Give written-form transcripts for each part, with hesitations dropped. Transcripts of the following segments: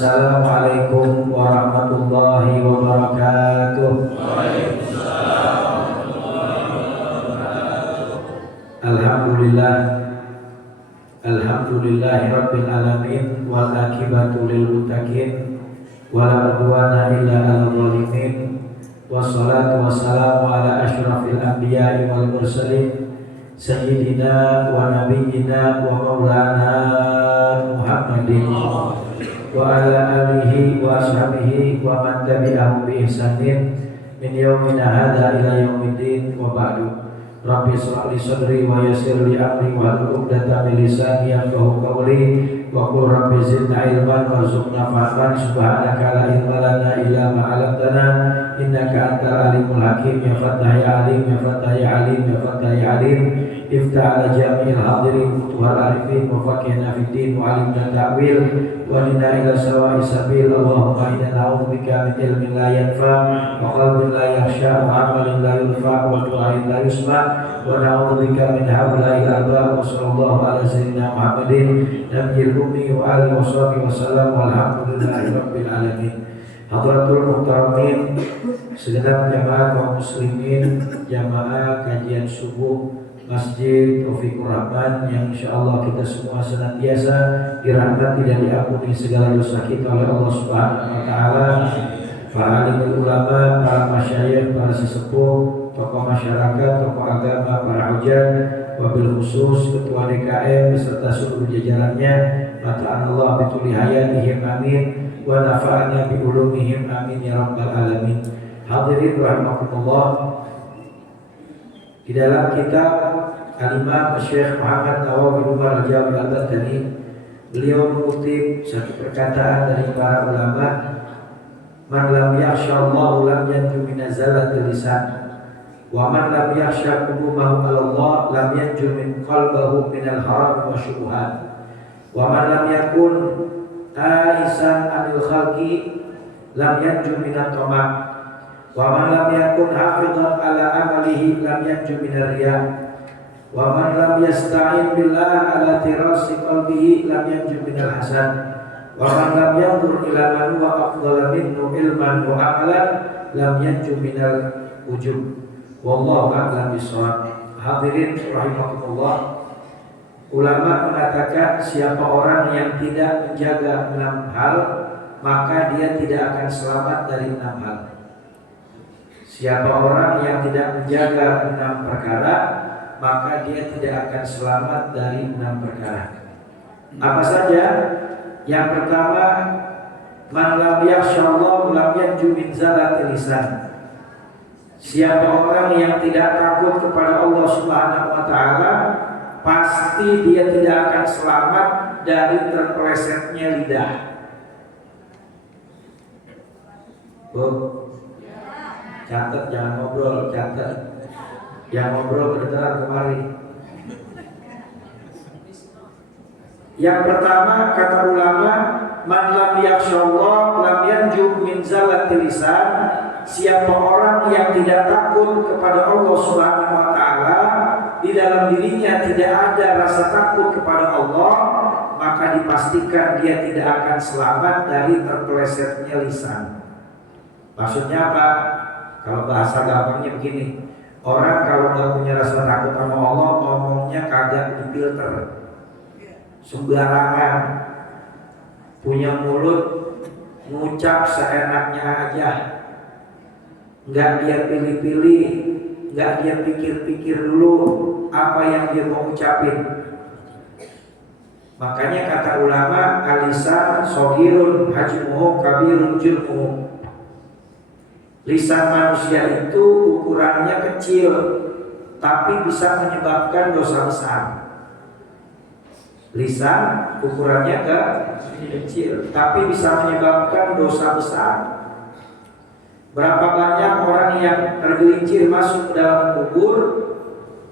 Assalamualaikum warahmatullahi wabarakatuh. Alhamdulillah, alhamdulillahi rabbil alamin, wal akibatu lil muttaqin, wala udwana illa 'alal zalimin. Wassalatu wassalamu ala asyrafil anbiya'i wal mursalin, sayyidina wa nabiyyina wa maulana Muhammadin wa ala alihi wa ashabihi wa man tabi'ahum bi ihsanin min yaumina hadza ila yaumiddin, wa ba'du. Rabbi shrah li sadri wa yassir li amri wahlul 'uqdatam min lisani yafqahu qawli wa qul rabbi zidna ilman warzuqna fahman. Subhanaka la ilma lana illa ma 'allamtana innaka antal alimul hakim. Ya Fattah ya Alim, ya Fattah ya Alim, ya Fattah ya Alim. Iftah ala jami'il hadirin futuhal arifin wa faqihna fid din wa alimna ta'wil wa lina ila sawa'i sabil. Allahumma inna na'udzubika min ilmin la yanfa wa qalbin la yakhsha wa amalin la yurfa wa du'ain la yusma wa na'udzubika min habla'il arba'. Wa sallallahu ala sayyidina Muhammadin nabiyil ummi wa alihi wa sahbihi wa sallam, walhamdulillahi rabbil alamin. Hadratul muhtaramin, segenap jamaah kaum muslimin, jamaah kajian subuh Masjid Taufikur Rahman yang insyaallah kita semua senantiasa dirahmati dan diampuni segala dosa kita oleh Allah Subhanahu wa taala. Para alim ulama, para masyayikh, para sesepuh, tokoh masyarakat, tokoh agama, para hujah, wabil khusus ketua DKM beserta seluruh jajarannya. Mata'an Allah bituli hayatihim amin wa nafa'ana bi ulumihim amin ya rabbal alamin. Hadirin rahimakumullah, di dalam kitab Al-Imam Syekh Muhammad Nawawi Umar Al-Jawi Al-Badani, beliau mengutip satu perkataan dari para ulama, man lam yakhsha Allah lam yanju min zalatil lisan, wa man lam yakhsha qudumahu ala Allah lam yanju min qalbihi min al-haram wa syubhat, wa man lam yakun aisan anil khalqi lam yanju min at-tama', wa man lam yakun hafidhan ala amalihi lam yanju min ar-riya', wa man lam yasta'in billah ala tirasi qalbihi lam yanju min al-hasan, wa man lam yanzur ila man huwa afdala minhu ilman wa amalan lam yanju min al-ujub. Wallahu a'lam bishawab. Hadirin rahimakumullah, ulama mengatakan siapa orang yang tidak menjaga 6 hal maka dia tidak akan selamat dari 6 hal. Siapa orang yang tidak menjaga 6 perkara maka dia tidak akan selamat dari 6 perkara. Apa saja? Yang pertama, man lam yakhshallah lam yanju min zalatil lisan. Siapa orang yang tidak takut kepada Allah Subhanahu wa taala, pasti dia tidak akan selamat dari terpelesetnya lidah. Catat, jangan ngobrol, catat. Yang ngobrol kedengaran kemari. Yang pertama, kata ulama, man lam yakhshallah lam yanju min zalatil lisan. Siapa orang yang tidak takut kepada Allah Subhanahu wa taala, di dalam dirinya tidak ada rasa takut kepada Allah, maka dipastikan dia tidak akan selamat dari terpelesetnya lisan. Maksudnya apa? Kalau bahasa gampangnya begini, orang kalau nggak punya rasa takut sama Allah, ngomongnya kagak difilter, sembarangan, punya mulut ngucap seenaknya aja, nggak dia pilih-pilih, nggak dia pikir-pikir dulu apa yang dia mau ucapin. Makanya kata ulama, alisan sohirun hajmuhu kabirun jurmuhu. Lisan manusia itu ukurannya kecil, tapi bisa menyebabkan dosa besar. Lisan ukurannya kecil, tapi bisa menyebabkan dosa besar. Berapa banyak orang yang tergelincir masuk ke dalam kubur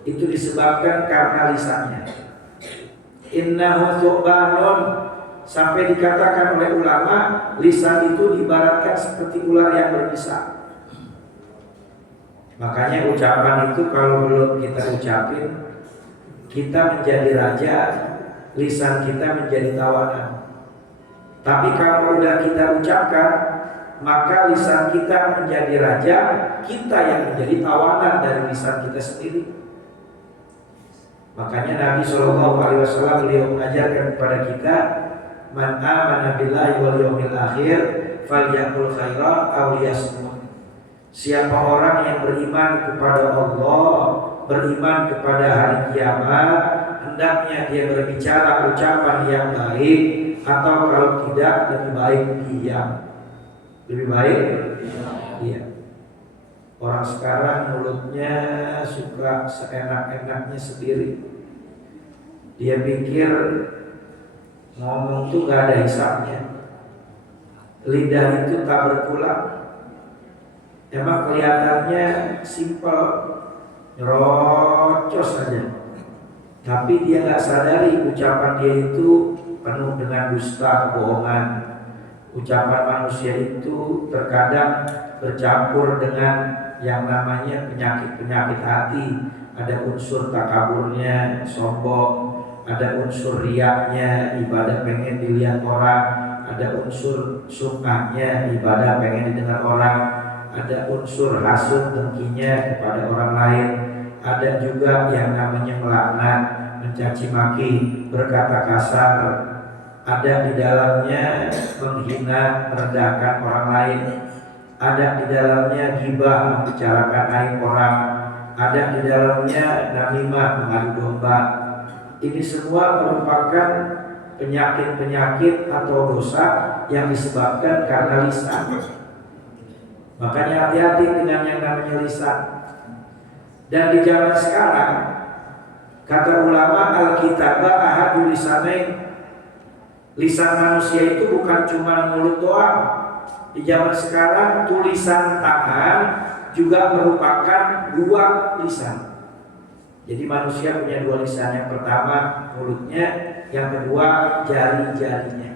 itu disebabkan karena lisannya. Innahu thu'banun, sampai dikatakan oleh ulama, lisan itu diibaratkan seperti ular yang berbisa. Makanya ucapan itu kalau belum kita ucapin, kita menjadi raja, lisan kita menjadi tawanan. Tapi kalau udah kita ucapkan, maka lisan kita menjadi raja, kita yang menjadi tawanan dari lisan kita sendiri. Makanya Nabi SAW beliau mengajarkan kepada kita, man amana billahi wal yawmil akhir falyaqul khairan aw liyasmut. Siapa orang yang beriman kepada Allah, beriman kepada hari kiamat, hendaknya dia berbicara ucapan yang baik, atau kalau tidak lebih baik diam. Lebih baik diam. Orang sekarang mulutnya suka seenak-enaknya sendiri. Dia pikir ngomong tuh gak ada hisapnya. Lidah itu tak bertulang. Emang kelihatannya simpel, nyerocos saja. Tapi dia gak sadari ucapan dia itu penuh dengan dusta, kebohongan. Ucapan manusia itu terkadang bercampur dengan yang namanya penyakit-penyakit hati. Ada unsur takaburnya, sombong. Ada unsur riaknya, ibadah pengen dilihat orang. Ada unsur sum'ahnya, ibadah pengen didengar orang. Ada unsur hasud, dengkinya kepada orang lain. Ada juga yang namanya melaknat, mencaci maki, berkata kasar. Ada di dalamnya menghina, merendahkan orang lain. Ada di dalamnya ghibah, membicarakan aib orang. Ada di dalamnya namimah, mengadu domba. Ini semua merupakan penyakit-penyakit atau dosa yang disebabkan karena lisan. Makanya hati-hati dengan yang namanya lisan. Dan di zaman sekarang, kata ulama, al-kitabah ahadul lisanain. Lisan manusia itu bukan cuma mulut doang. Di zaman sekarang tulisan tangan juga merupakan dua lisan. Jadi manusia punya dua lisan. Yang pertama mulutnya, yang kedua jari-jarinya.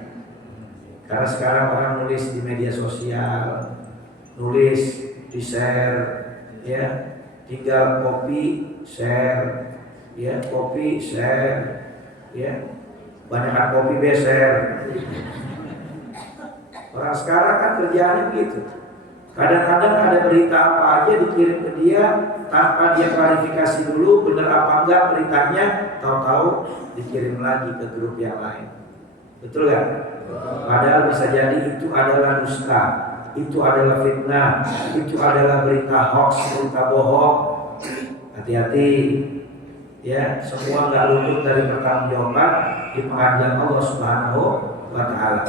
Karena sekarang orang nulis di media sosial, nulis di share, ya, tinggal copy share, ya, copy share, ya, banyakkan copy share. Orang sekarang kan kerjaannya begitu. Kadang-kadang ada berita apa aja dikirim ke dia tanpa dia klarifikasi dulu benar apa enggak beritanya, tahu-tahu dikirim lagi ke grup yang lain. Betul kan? Padahal bisa jadi itu adalah dusta, itu adalah fitnah, itu adalah berita hoax, berita bohong. Hati-hati, ya, semua nggak luput dari pertanggungjawaban di pengadilan Allah Subhanahu wa Ta'ala.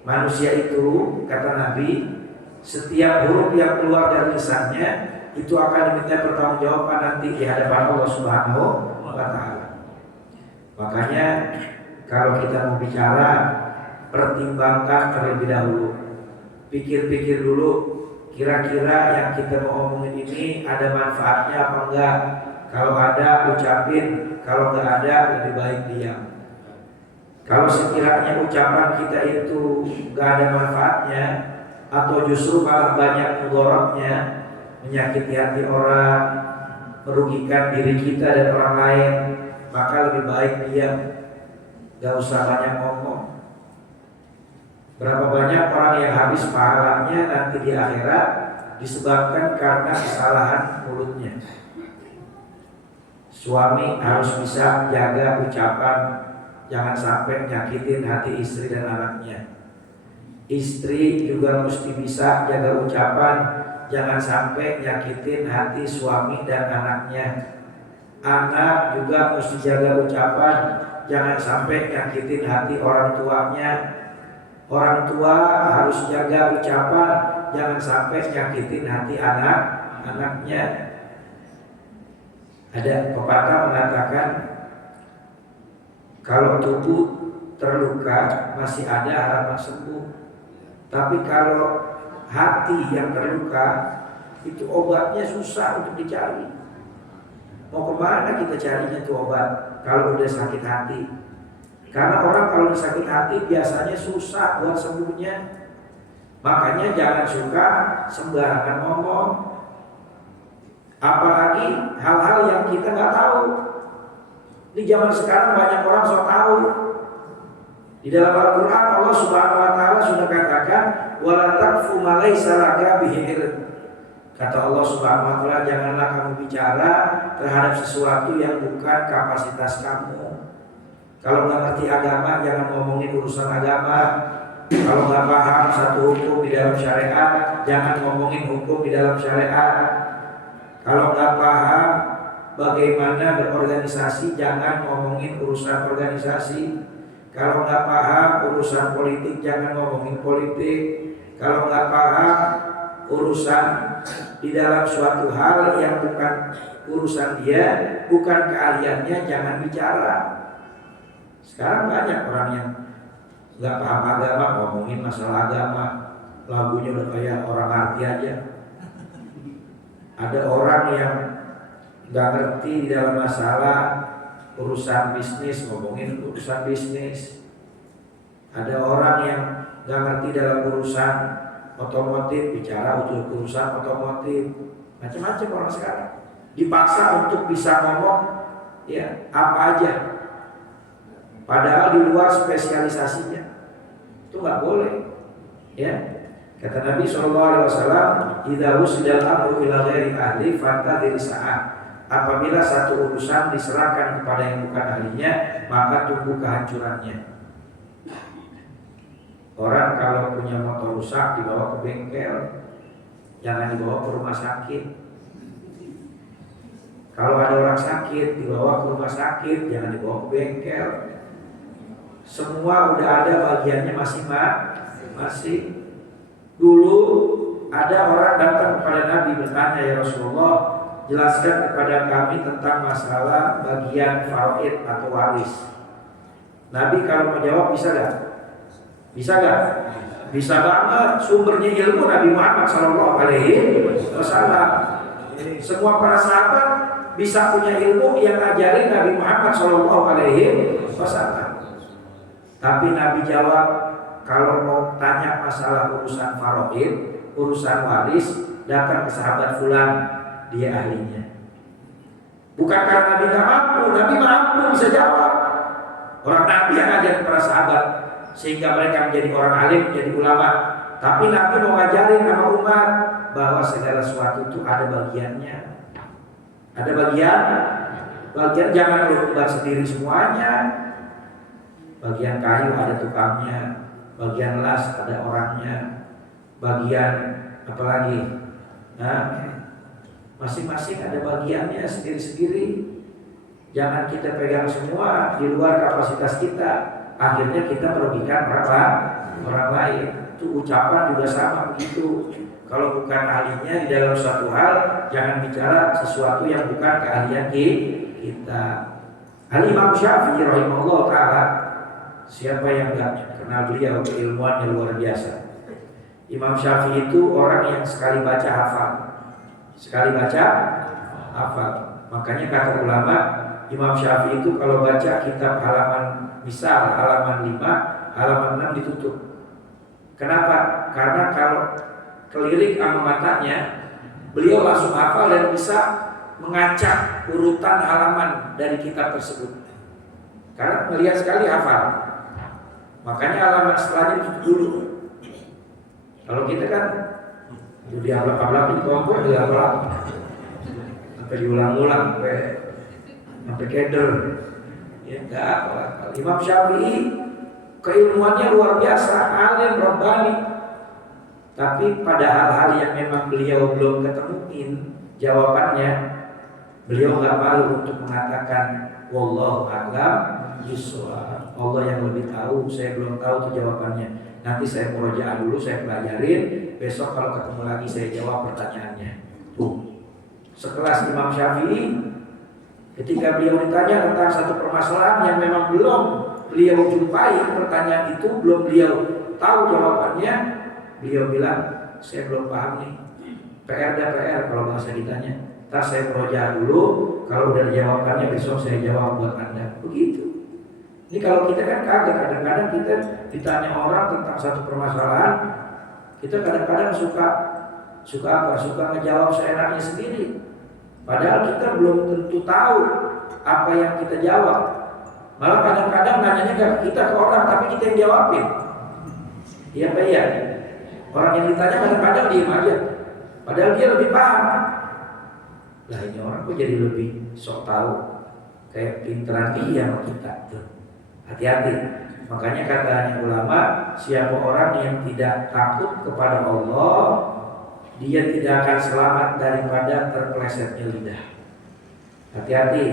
Manusia itu, kata Nabi, setiap huruf yang keluar dari lisannya itu akan diminta pertanggungjawaban nanti di hadapan Allah Subhanahu wa Ta'ala. Makanya kalau kita mau bicara, pertimbangkan terlebih dahulu. Pikir-pikir dulu, kira-kira yang kita mau omongin ini ada manfaatnya apa enggak. Kalau ada, ucapin. Kalau enggak ada, lebih baik diam. Kalau sekiranya ucapan kita itu enggak ada manfaatnya, atau justru malah banyak mudaratnya, menyakiti hati orang, merugikan diri kita dan orang lain, maka lebih baik diam. Gak usah banyak ngomong. Berapa banyak orang yang habis pahalanya nanti di akhirat disebabkan karena kesalahan mulutnya. Suami harus bisa jaga ucapan, jangan sampai nyakitin hati istri dan anaknya. Istri juga mesti bisa jaga ucapan, jangan sampai nyakitin hati suami dan anaknya. Anak juga mesti jaga ucapan, jangan sampai nyakitin hati orang tuanya. Orang tua harus jaga ucapan, jangan sampai nyakitin hati anak-anaknya. Ada pepatah mengatakan, kalau tubuh terluka masih ada harapan sembuh. Tapi kalau hati yang terluka, itu obatnya susah untuk dicari. Mau kemana kita carinya itu obat kalau udah sakit hati? Karena orang kalau sakit hati biasanya susah buat sembuhnya. Makanya jangan suka sembarangan ngomong. Apalagi hal-hal yang kita nggak tahu. Di zaman sekarang banyak orang sok tahu. Di dalam Al-Quran Allah Subhanahu Wa Taala sudah katakan, wala taqfu ma laysa laka bihi ilm. Kata Allah Subhanahu Wa Taala, janganlah kamu bicara terhadap sesuatu yang bukan kapasitas kamu. Kalau nggak ngerti agama, jangan ngomongin urusan agama. Kalau nggak paham satu hukum di dalam syariat, jangan ngomongin hukum di dalam syariat. Kalau nggak paham bagaimana berorganisasi, jangan ngomongin urusan organisasi. Kalau nggak paham urusan politik, jangan ngomongin politik. Kalau nggak paham urusan di dalam suatu hal yang bukan urusan dia, bukan keahliannya, jangan bicara. Sekarang banyak orang yang nggak paham agama, ngomongin masalah agama, lagunya udah kayak orang arti aja. Ada orang yang nggak ngerti di dalam masalah urusan bisnis, ngomongin urusan bisnis. Ada orang yang nggak ngerti dalam urusan otomotif, bicara urusan otomotif. Macam-macam orang sekarang dipaksa untuk bisa ngomong ya apa aja, padahal di luar spesialisasinya. Itu nggak boleh, ya. Kata Nabi SAW, idza wusdal amru ila ghairi ahli fantadhir sa'ah. Apabila satu urusan diserahkan kepada yang bukan ahlinya, maka tunggu kehancurannya. Orang kalau punya motor rusak dibawa ke bengkel, jangan dibawa ke rumah sakit. Kalau ada orang sakit dibawa ke rumah sakit, jangan dibawa ke bengkel. Semua udah ada bagiannya masing-masing. Dulu ada orang datang kepada Nabi bertanya, ya Rasulullah, jelaskan kepada kami tentang masalah bagian faraid atau waris. Nabi kalau mau jawab bisa gak? Bisa gak? Bisa banget. Sumbernya ilmu Nabi Muhammad SAW. Semua para sahabat bisa punya ilmu yang ajarin Nabi Muhammad SAW. Tapi Nabi jawab, kalau mau tanya masalah urusan faraid, urusan waris, datang ke sahabat fulan, dia ahlinya. Bukan karena Nabi gak mampu, Nabi mampu bisa jawab. Orang Nabi yang ngajarin para sahabat sehingga mereka menjadi orang alim, menjadi ulama. Tapi Nabi mau ngajarin sama umat bahwa segala sesuatu itu ada bagiannya. Ada bagian jangan lu buat sendiri semuanya. Bagian kayu ada tukangnya, bagian las ada orangnya, bagian apa lagi? Nah, masing-masing ada bagiannya sendiri-sendiri. Jangan kita pegang semua di luar kapasitas kita. Akhirnya kita merugikan orang lain. Itu ucapan juga sama begitu. Kalau bukan ahlinya di dalam suatu hal, jangan bicara sesuatu yang bukan keahlian kita. Al-Imam Syafi'i rahimahullah ta'ala, siapa yang enggak kenal beliau, keilmuannya luar biasa. Imam Syafi'i itu orang yang sekali baca hafal. Sekali baca hafal. Makanya kata ulama, Imam Syafi'i itu kalau baca kitab halaman, misal halaman 5, halaman 6 ditutup. Kenapa? Karena kalau kelirik sama matanya, beliau langsung hafal dan bisa mengacak urutan halaman dari kitab tersebut. Karena melihat sekali hafal. Makanya halaman setelahnya ditutup dulu. Kalau kita kan di hafal-hafal di kompor di hafal sampai diulang-ulang sampai keder. Ya enggak apa. Imam Syafi'i keilmuannya luar biasa, alim rabbani. Tapi pada hal-hal yang memang beliau belum ketemuin jawabannya, beliau nggak malu untuk mengatakan wallahu a'lam bishawab. Allah yang lebih tahu, saya belum tahu tuh jawabannya. Nanti saya murojaah dulu, saya pelajarin. Besok kalau ketemu lagi saya jawab pertanyaannya. Tuh, sekelas Imam Syafi'i, ketika beliau ditanya tentang satu permasalahan yang memang belum beliau jumpai, pertanyaan itu belum beliau tahu jawabannya, beliau bilang, saya belum paham nih. PR kalau nggak saya ditanya. Ntar saya murojaah dulu, kalau udah jawabannya besok saya jawab buat Anda. Begitu. Ini kalau kita kan kaget, kadang-kadang kita ditanya orang tentang satu permasalahan, kita kadang-kadang suka apa? Suka ngejawab seenaknya sendiri. Padahal kita belum tentu tahu apa yang kita jawab. Malah kadang-kadang nanyanya ke kita, ke orang, tapi kita yang jawabin. Iya Pak ya. Orang yang ditanya kadang-kadang diem aja, padahal dia lebih paham. Lah ini orang kok jadi lebih sok tahu, kayak pinteran dia sama kita. Hati-hati. Makanya katanya ulama, siapa orang yang tidak takut kepada Allah, dia tidak akan selamat daripada terpelesetnya lidah. Hati-hati,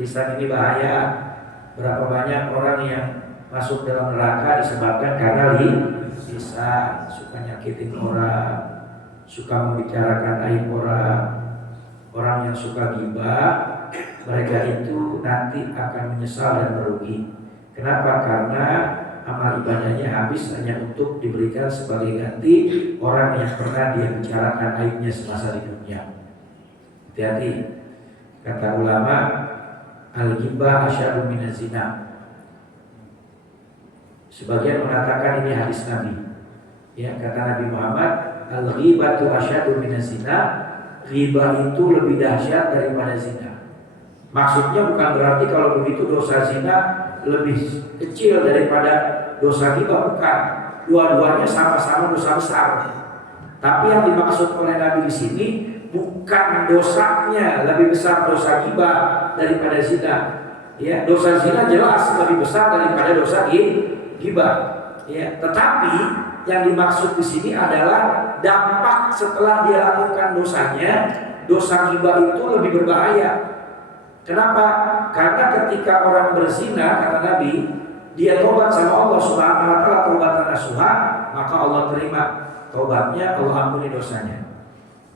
lisan ini bahaya. Berapa banyak orang yang masuk dalam neraka disebabkan karena lisan, suka nyakitin orang, suka membicarakan aib orang. Orang yang suka ghibah, mereka itu nanti akan menyesal dan merugi. Kenapa? Karena amal ibadahnya habis hanya untuk diberikan sebagai ganti orang yang pernah dia bicarakan aibnya semasa di dunia. Hati-hati. Kata ulama, al-ghibah asyadu minaz zina. Sebagian mengatakan ini hadis Nabi. Ya, kata Nabi Muhammad, al-ghibatu asyadu minaz zina. Ghibah itu lebih dahsyat daripada zina. Maksudnya bukan berarti kalau begitu dosa zina lebih kecil daripada dosa ghibah, bukan. Dua-duanya sama-sama dosa besar. Tapi yang dimaksud oleh Nabi di sini bukan dosanya lebih besar dosa ghibah daripada zina. Ya, dosa zina jelas lebih besar daripada dosa ghibah. Ya, tetapi yang dimaksud di sini adalah dampak setelah dia lakukan dosanya. Dosa ghibah itu lebih berbahaya. Kenapa? Karena ketika orang berzina, kata Nabi, dia tobat sama Allah Subhanahu wa taala taubatan nasuha, maka Allah terima taubatnya, Allah ampuni dosanya.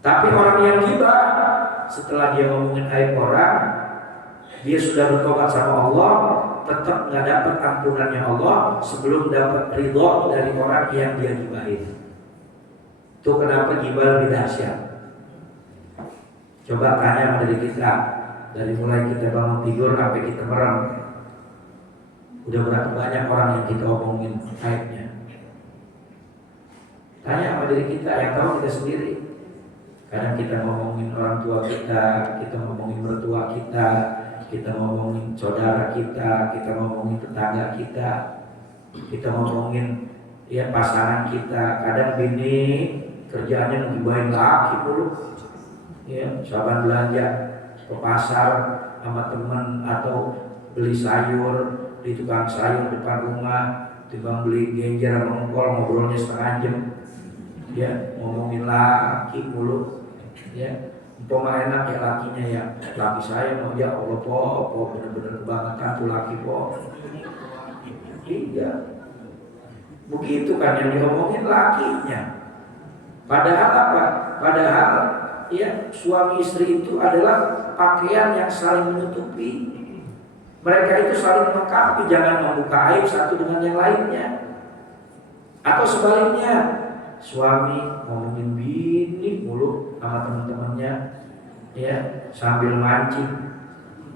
Tapi orang yang ghibah, setelah dia ngomongin aib orang, dia sudah bertobat sama Allah, tetap nggak dapat ampunannya Allah sebelum dapat ridho dari orang yang dia ghibahin. Itu kenapa ghibah lebih dahsyat. Coba tanya sama diri kita, dari mulai kita bangun tidur sampai kita merem, udah berapa banyak orang yang kita omongin aibnya? Tanya sama diri kita, yang tahu kita sendiri. Kadang kita ngomongin orang tua kita ngomongin mertua kita ngomongin saudara kita ngomongin tetangga kita ngomongin ya pasangan kita. Kadang bini kerjaannya ngegibahin laki mulu. Ya, saban belanja ke pasar sama temen atau beli sayur di tukang sayur depan rumah, timbang beli genjer sama engkol, ngobrolnya setengah jam. Ya, ngomongin laki mulu. Ya, umpama enak ya lakinya ya, laki saya mau ya Allah po bener-bener kebangetan tuh laki po. Iya, begitu kan yang diomongin lakinya. Padahal apa? Padahal ya suami istri itu adalah pakaian yang saling menutupi. Mereka itu saling melengkapi, jangan membuka aib satu dengan yang lainnya. Atau sebaliknya, suami ngomongin bini mulu sama teman-temannya, ya sambil mancing,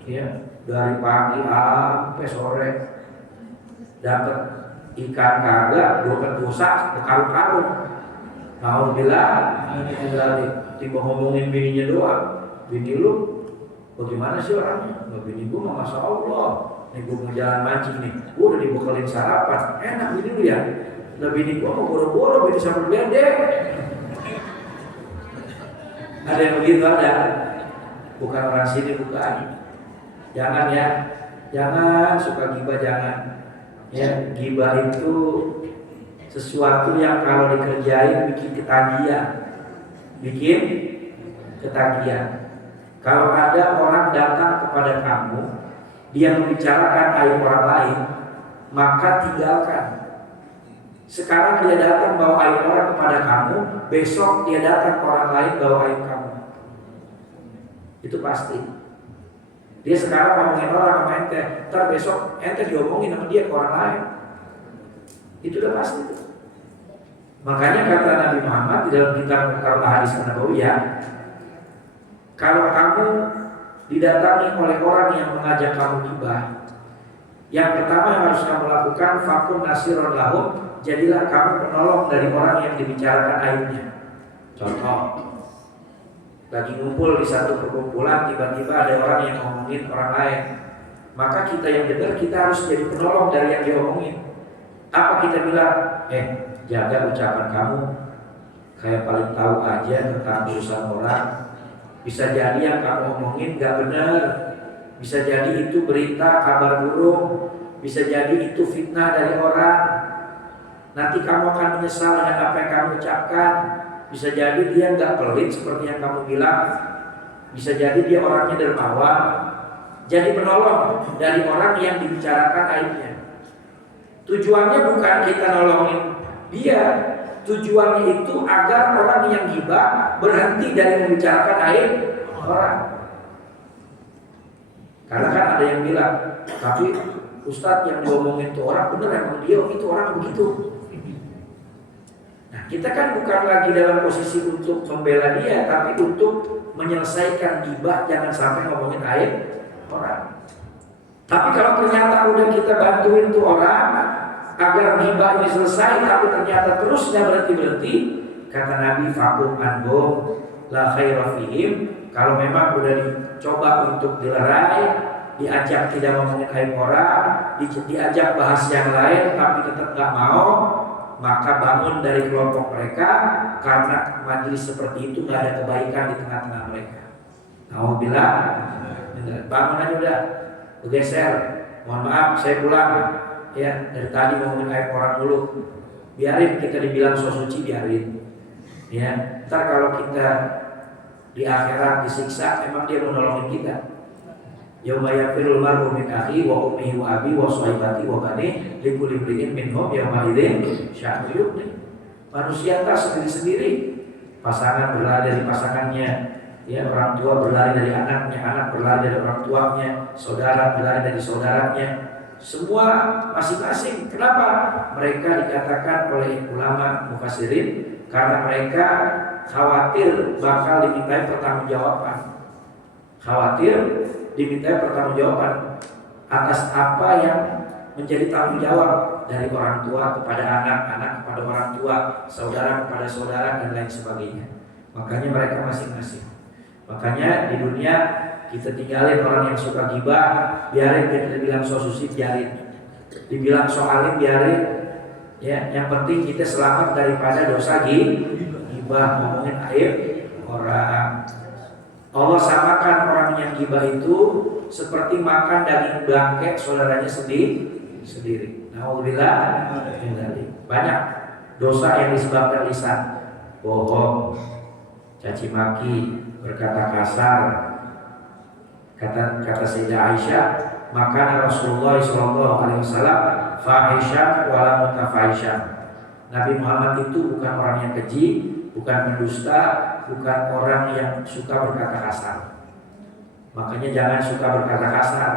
ya dari pagi sampai sore, dapat ikan kagak, dapat dosa berkarung-karung. Mau bilang, tiba ngomongin bininya doang, bini lu bagaimana sih orangnya? Nggak, bini gua mah masya Allah, nih gua mau jalan mancing nih, gua udah dibekalin sarapan, enak bini lu ya. Nah bini gua mau boro-boro bini sama bedek. Ada yang begitu ada, bukan orang sini bukan. Jangan ya, jangan suka ghibah, jangan. Ya, ghibah itu sesuatu yang kalau dikerjain bikin ketagihan. Kalau ada orang datang kepada kamu, dia membicarakan aib orang lain, maka tinggalkan. Sekarang dia datang bawa aib orang kepada kamu, besok dia datang ke orang lain bawa aib kamu. Itu pasti. Dia sekarang ngomongin orang sama ente, ntar besok ente diomongin sama dia ke orang lain. Itu udah pasti. Makanya kata Nabi Muhammad di dalam kitab hadis Nabawiyah, kalau kamu didatangi oleh orang yang mengajak kamu ghibah, yang pertama yang harus kamu lakukan fakun nasiron lahum, jadilah kamu penolong dari orang yang dibicarakan aibnya. Contoh, lagi ngumpul di satu perkumpulan, tiba-tiba ada orang yang ngomongin orang lain, maka kita yang dengar kita harus jadi penolong dari yang diomongin. Apa kita bilang? Jaga ucapan kamu, kayak paling tahu aja tentang urusan orang. Bisa jadi yang kamu omongin gak benar, bisa jadi itu berita kabar buruk, bisa jadi itu fitnah dari orang. Nanti kamu akan menyesal dengan apa yang kamu ucapkan. Bisa jadi dia gak pelit seperti yang kamu bilang, bisa jadi dia orangnya dermawan. Jadi penolong dari orang yang dibicarakan aibnya. Tujuannya bukan kita nolongin dia, tujuannya itu agar orang yang gibah berhenti dari membicarakan aib orang. Karena kan ada yang bilang, tapi Ustadz yang diomongin itu orang bener, emang dia itu orang begitu. Nah, kita kan bukan lagi dalam posisi untuk membela dia, tapi untuk menyelesaikan gibah, jangan sampai ngomongin aib orang. Tapi kalau ternyata udah kita bantuin tuh orang agar gibah ini selesai, tapi ternyata terus nggak berhenti, kata Nabi, fakum anhum la khaira fihim. Kalau memang udah dicoba untuk dilerai, diajak tidak ngomongin aib orang, diajak bahas yang lain tapi tetap nggak mau, maka bangun dari kelompok mereka, karena majelis seperti itu nggak ada kebaikan di tengah-tengah mereka. Alhamdulillah, bangun aja udah, bergeser. Mohon maaf, saya pulang. Ya, dari tadi ngomongin aib orang dulu. Biarin kita dibilang so suci, biarin. Ya, ntar kalau kita di akhirat disiksa, memang dia mau nolongin kita. Yauma yafirul mar'u min akhi wa ummihi wa abi wa sahibati wa bani likulli imri'in minhum yawma idzin sya'nu yughni. Manusia tak sendiri-sendiri. Pasangan berlari dari pasangannya, ya, orang tua berlari dari anaknya, anak berlari dari orang tuanya, saudara berlari dari saudaranya. Semua masing-masing. Kenapa? Mereka dikatakan oleh ulama mufassirin karena mereka khawatir bakal dimintai pertanggungjawaban. Khawatir dimintai pertanggungjawaban atas apa yang menjadi tanggung jawab dari orang tua kepada anak, anak kepada orang tua, saudara kepada saudara, dan lain sebagainya. Makanya mereka masing-masing. Makanya di dunia kita tinggalin orang yang suka gibah, biarin. Kita dibilang so suci, biarin. Dibilang so alim, biarin. Ya, yang penting kita selamat daripada dosa gibah, ngomongin aib orang. Allah samakan orang yang gibah itu seperti makan daging bangkai saudaranya sendiri. Alhamdulillah, banyak dosa yang disebabkan lisan, bohong, caci maki, berkata kasar. Kata Sayyidah Aisyah, maka Rasulullah SAW fahishan wala mutafahishan. Nabi Muhammad itu bukan orang yang keji, bukan pendusta, bukan orang yang suka berkata kasar. Makanya jangan suka berkata kasar.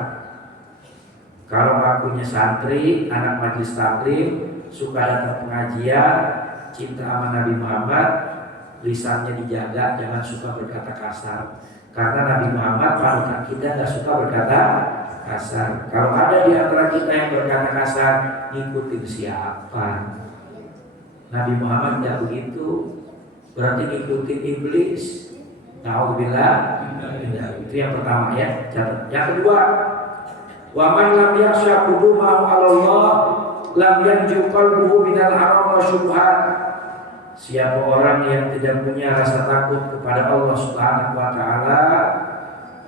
Kalau akunya santri, anak majelis taklim, suka datang pengajian, cinta sama Nabi Muhammad, lisannya dijaga, jangan suka berkata kasar. Karena Nabi Muhammad panutan kita nggak suka berkata kasar. Kalau ada di antara kita yang berkata kasar, ngikutin siapa? Nabi Muhammad nggak begitu, berarti ngikutin iblis. Na'udzubillah. Itu yang pertama ya. Yang kedua, wa man lam yakhsha qudumahu 'ala Allah lam yanju qalbuhu minal haram wa syubhat. Siapa orang yang tidak punya rasa takut kepada Allah Subhanahu wa taala,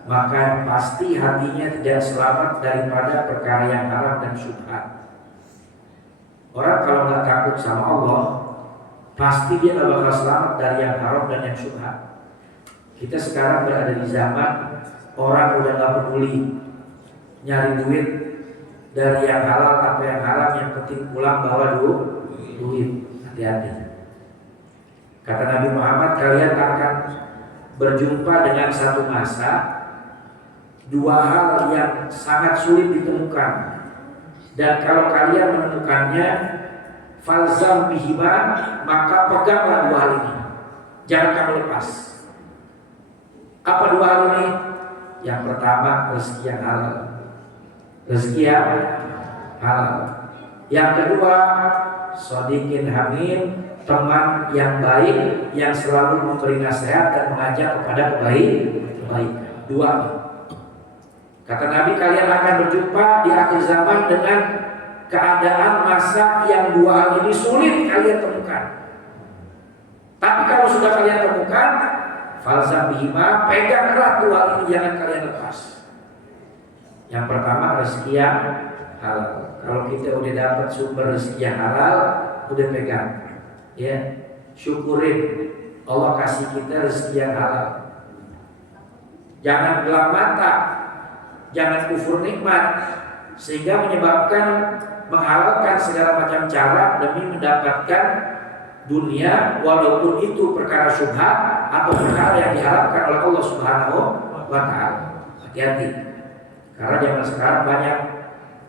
maka pasti hatinya tidak selamat daripada perkara yang haram dan syubhat. Orang kalau nggak takut sama Allah, pasti dia nggak bakal selamat dari yang haram dan yang syubhat. Kita sekarang berada di zaman orang udah nggak peduli nyari duit dari yang halal apa yang haram, yang penting pulang bawa duit. Hati-hati. Kata Nabi Muhammad, kalian akan berjumpa dengan satu masa, dua hal yang sangat sulit ditemukan, dan kalau kalian menemukannya, falzam bihima, maka peganglah dua hal ini, jangan kamu lepas. Apa dua hal ini? Yang pertama, rezeki yang halal. Rezeki yang halal. Yang kedua, shodiqin hamim, teman yang baik yang selalu memberi nasihat dan mengajak kepada kebaikan. Dua. Kata Nabi, kalian akan berjumpa di akhir zaman dengan keadaan masa yang dua hal ini sulit kalian temukan. Tapi kalau sudah kalian temukan, falzam bihima, pegang erat dua hal ini, jangan kalian lepas. Yang pertama rezeki yang halal. Kalau kita udah dapat sumber rezeki yang halal, udah pegang, ya, syukurin Allah kasih kita rezeki yang halal. Jangan gelap mata, jangan kufur nikmat, sehingga menyebabkan menghalalkan segala macam cara demi mendapatkan dunia, walaupun itu perkara syubhat atau perkara yang diharapkan oleh Allah Subhanahu wa Ta'ala. Hati-hati, karena zaman sekarang banyak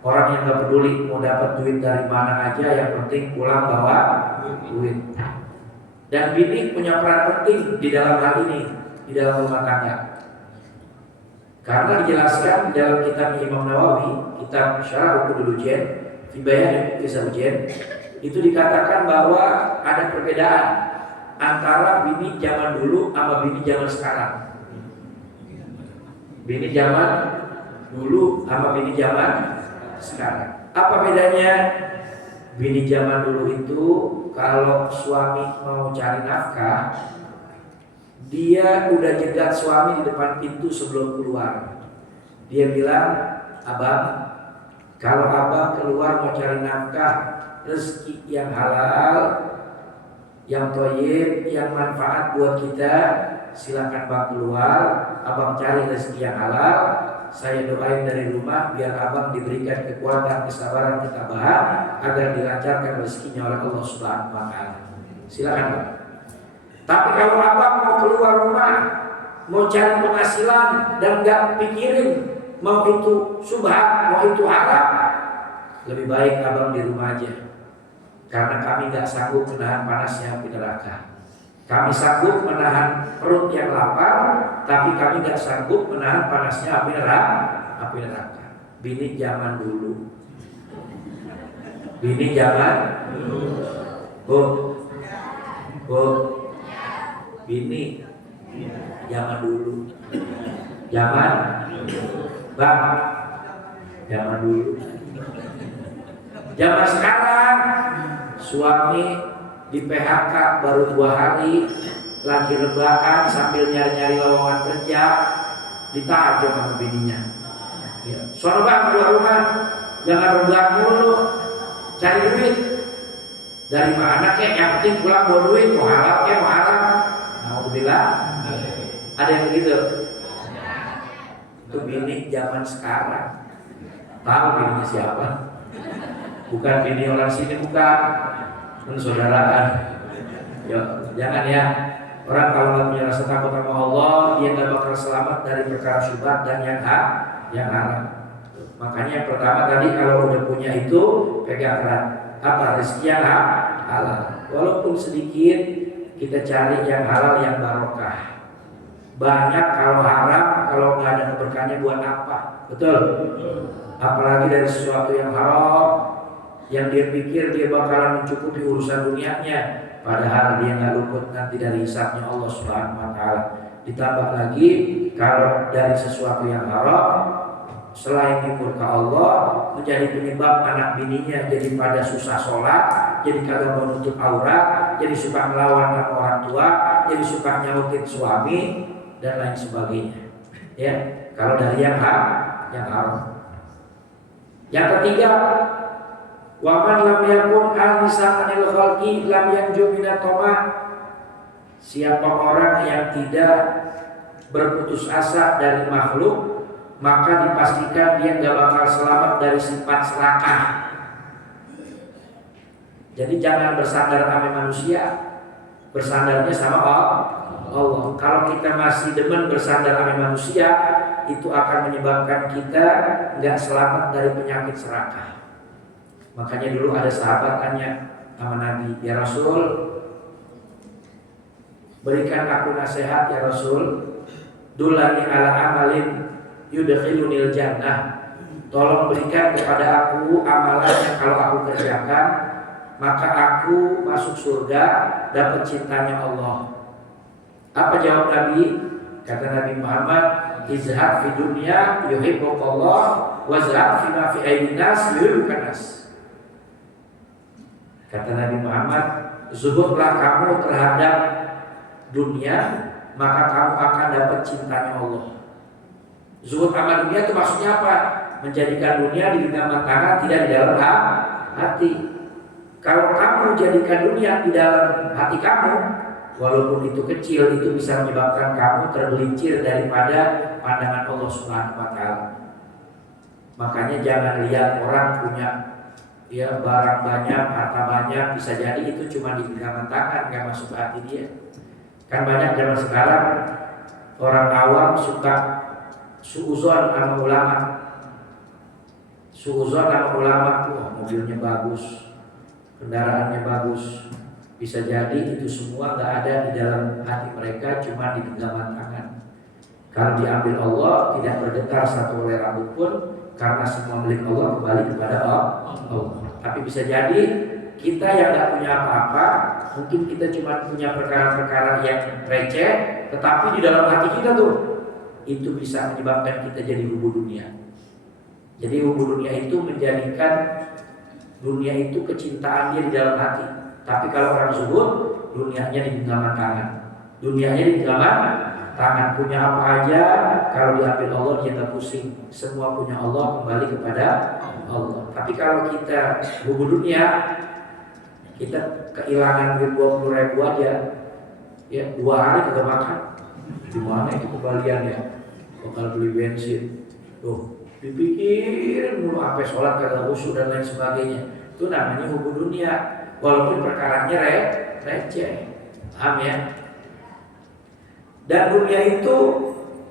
orang yang gak peduli mau dapat duit dari mana aja, yang penting pulang bawa duit. Dan bini punya peran penting di dalam hal ini, di dalam rumah tangga. Karena dijelaskan di dalam kitab Imam Nawawi, kitab Syarah Uqudul Ujen, fi Bayan Ujen, itu dikatakan bahwa ada perbedaan antara bini zaman dulu sama bini zaman sekarang. Bini zaman dulu sama bini zaman sekarang. Apa bedanya? Bini zaman dulu itu kalau suami mau cari nafkah, dia udah jegat suami di depan pintu sebelum keluar. Dia bilang, abang, kalau abang keluar mau cari nafkah, rezeki yang halal, yang thayyib, yang manfaat buat kita, silakan bang keluar. Abang cari rezeki yang halal, saya doain dari rumah biar abang diberikan kekuatan, kesabaran, ketabahan agar dilancarkan rezekinya oleh Allah Subhanahu wa Ta'ala. Silakan bang. Tapi kalau abang mau keluar rumah, mau cari penghasilan dan gak pikirin mau itu subhat, mau itu haram, lebih baik abang di rumah aja. Karena kami gak sanggup menahan panasnya api neraka. Kami sanggup menahan perut yang lapar, tapi kami gak sanggup menahan panasnya api neraka. Bini zaman dulu. Bini zaman dulu. Bu. Bini zaman dulu. Zaman bang. Zaman dulu. Zaman sekarang suami di PHK baru 2 hari, lagi rebahan sambil nyari-nyari lowongan kerja, ditajam sama bininya. Ya. Soalnya bang keluar rumah, jangan rebahan mulu, cari duit. Dari mana kek? Yang penting pulang bawa duit, mau halal kek, mau haram. Mau bilang, ada yang begitu. Itu bini zaman sekarang. Tahu bininya siapa? Bukan bini orang sini, bukan. Persaudaraan. Ya, jangan ya. Orang kalau nggak punya rasa takut sama Allah, dia nggak bakal selamat dari perkara syubhat dan yang haram. Makanya yang pertama tadi, kalau udah punya itu, pegang erat. Apa? Rezeki yang halal. Walaupun sedikit, kita cari yang halal, yang barokah. Banyak kalau haram, kalau nggak ada keberkahannya buat apa? Betul? Apalagi dari sesuatu yang haram, yang dia pikir dia bakalan mencukupi urusan dunianya, padahal dia nggak luput nanti dari hisabnya Allah Subhanahu wa Ta'ala. Ditambah lagi kalau dari sesuatu yang haram, selain dimurka Allah, menjadi penyebab anak bininya jadi pada susah sholat, jadi kagak mau nutup aurat, jadi suka melawan sama orang tua, jadi suka nyautin suami dan lain sebagainya. Ya, kalau dari yang haram. Yang ketiga, waman lam yakun anisa anil khalqi lam yanju minat tomah. Siapa orang yang tidak berputus asa dari makhluk, maka dipastikan dia gak bakal selamat dari sifat serakah. Jadi jangan bersandar sama manusia, bersandarnya sama Allah. Kalau kita masih demen bersandar sama manusia, itu akan menyebabkan kita gak selamat dari penyakit serakah. Makanya dulu ada sahabat tanya sama Nabi, ya Rasul, berikan aku nasihat ya Rasul, dulani ala amalin yudkhilunil jannah. Tolong berikan kepada aku amalan yang kalau aku kerjakan, maka aku masuk surga, dapat cintanya Allah. Apa jawab Nabi? Kata Nabi Muhammad, izhad fi dunya yuhibbukallah wa zhad fi ma fi aydin nas yuhibbukan nas. Kata Nabi Muhammad, zuhudlah kamu terhadap dunia, maka kamu akan dapat cintanya Allah. Zuhud sama dunia itu maksudnya apa? Menjadikan dunia di genggaman tangan, tidak di dalam hati. Kalau kamu jadikan dunia di dalam hati kamu, walaupun itu kecil, itu bisa menyebabkan kamu tergelincir daripada pandangan Allah Subhanahu wa taala. Makanya jangan lihat orang punya barang banyak, harta banyak, bisa jadi itu cuma di genggaman tangan, nggak masuk ke hati dia. Kan banyak zaman sekarang orang awam suka suuzon sama ulama. Suuzon sama ulama, wah mobilnya bagus, kendaraannya bagus. Bisa jadi itu semua nggak ada di dalam hati mereka, cuma di genggaman tangan. Kalau diambil Allah, tidak bergetar satu helai rambut pun, karena semua milik Allah kembali kepada Allah. Tapi bisa jadi kita yang nggak punya apa-apa, mungkin kita cuma punya perkara-perkara yang receh, tetapi di dalam hati kita tuh itu bisa menyebabkan kita jadi hubu dunia. Jadi hubu dunia itu menjadikan dunia itu kecintaan dia di dalam hati. Tapi kalau orang zuhud, dunianya di genggaman tangan. Dunianya di genggaman tangan, punya apa aja, kalau diambil Allah dia nggak pusing. Semua punya Allah, kembali kepada Allah. Tapi kalau kita hubu dunia, kita kehilangan duit 20.000 aja, ya 2 hari kagak makan. Gimana itu kembaliannya? Bakal beli bensin. Tuh, dipikirin mulu sampai sholat kagak khusyuk dan lain sebagainya. Itu namanya hubu dunia, walaupun perkaranya receh. Paham ya? Dan dunia itu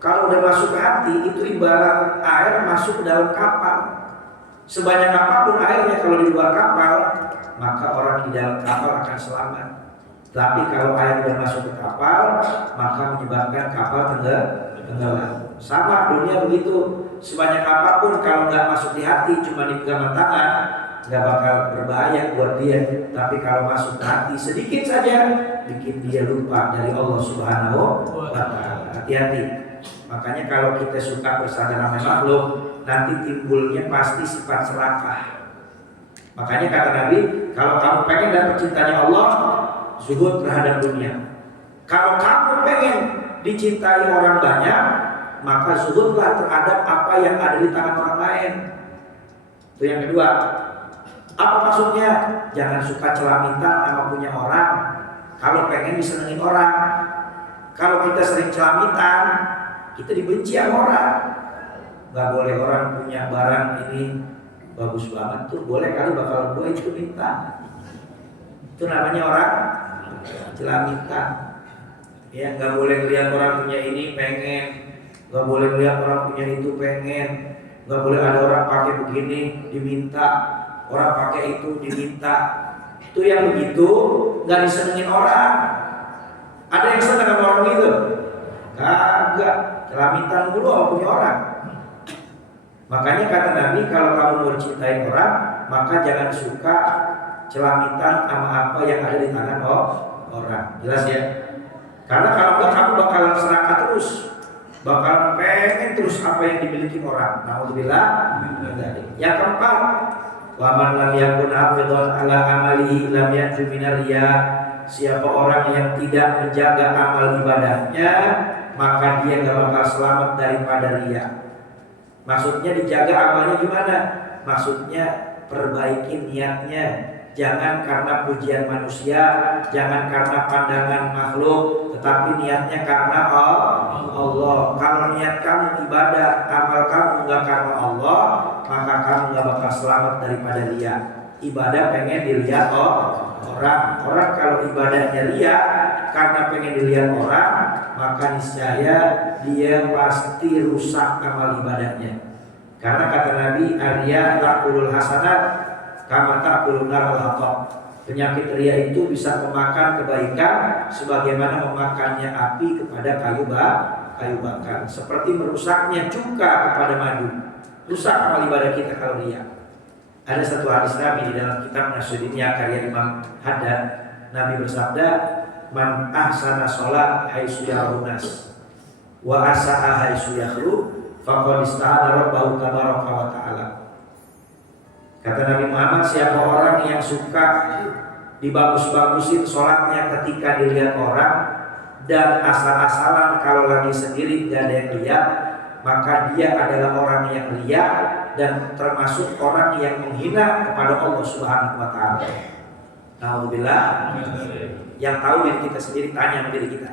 kalau udah masuk ke hati, itu ibarat air masuk ke dalam kapal. Sebanyak apapun airnya, kalau di luar kapal, maka orang di dalam kapal akan selamat. Tapi kalau air sudah masuk ke kapal, maka menyebabkan kapal tenggelam. Sama dunia begitu. Sebanyak apapun kalau nggak masuk di hati, cuma di genggaman tangan, nggak bakal berbahaya buat dia. Tapi kalau masuk ke hati sedikit saja, bikin dia lupa dari Allah Subhanahu wa taala. Hati-hati. Makanya kalau kita suka bersandar sama makhluk, nanti timbulnya pasti sifat serakah. Makanya kata Nabi, kalau kamu pengen dapat cintanya Allah, zuhud terhadap dunia. Kalau kamu pengen dicintai orang banyak, maka zuhudlah terhadap apa yang ada di tangan orang lain. Itu yang kedua. Apa maksudnya? Jangan suka celamitan sama punya orang. Kalau pengen disenengin orang. Kalau kita sering celamitan, kita dibenci sama orang. Gak boleh orang punya barang ini bagus banget tuh, boleh kali bakal gue itu minta. Itu namanya orang celamitan. Ya, gak boleh lihat orang punya ini pengen, gak boleh lihat orang punya itu pengen, gak boleh ada orang pakai begini diminta, orang pakai itu diminta. Itu yang begitu gak disenengin orang. Ada yang seneng sama orang itu? Kagak, celamitan mulu punya orang. Makanya kata Nabi, kalau kamu mau cintai orang, maka jangan suka celamitan sama apa yang ada di tangan orang. Jelas ya? Karena kalau enggak kamu bakalan serakah terus, bakalan pengen terus apa yang dimiliki orang. Alhamdulillah. Yang keempat, wa man lam yakun hafidhan ala amalihi lam ya'tu minar riya. Siapa orang yang tidak menjaga amal ibadahnya, maka dia enggak bakal selamat daripada riya. Maksudnya dijaga amalnya gimana? Maksudnya perbaiki niatnya. Jangan karena pujian manusia, jangan karena pandangan makhluk, tetapi niatnya karena Allah. Kalau niat kamu ibadah, amal kamu enggak karena Allah, maka kamu enggak bakal selamat daripada riya. Ibadah pengen dilihat orang. Orang kalau ibadahnya riya karena pengen dilihat orang, maka niscaya dia pasti rusak amal ibadahnya. Karena kata Nabi, "Arya taqulul hasanat kama taqulun narul hatab." Penyakit riya itu bisa memakan kebaikan sebagaimana memakannya api kepada kayu bakar, seperti merusaknya cuka kepada madu. Rusak amal ibadah kita kalau riya. Ada satu hadis Nabi di dalam kitab Nasyuddinnya karya Imam Haddad. Nabi bersabda, "Man ahsana sholat haitsu yaraunas." wa asa'a haitsu yakhlu faqad ista'ana rabbahu tabaraka wa ta'ala. Kata Nabi Muhammad, siapa orang yang suka dibagus-bagusin sholatnya ketika dilihat orang dan asal-asalan kalau lagi sendiri gak ada yang lihat, maka dia adalah orang yang riya dan termasuk orang yang menghina kepada Allah Subhanahu wa taala. Alhamdulillah. Yang tahu diri kita sendiri, tanya diri kita.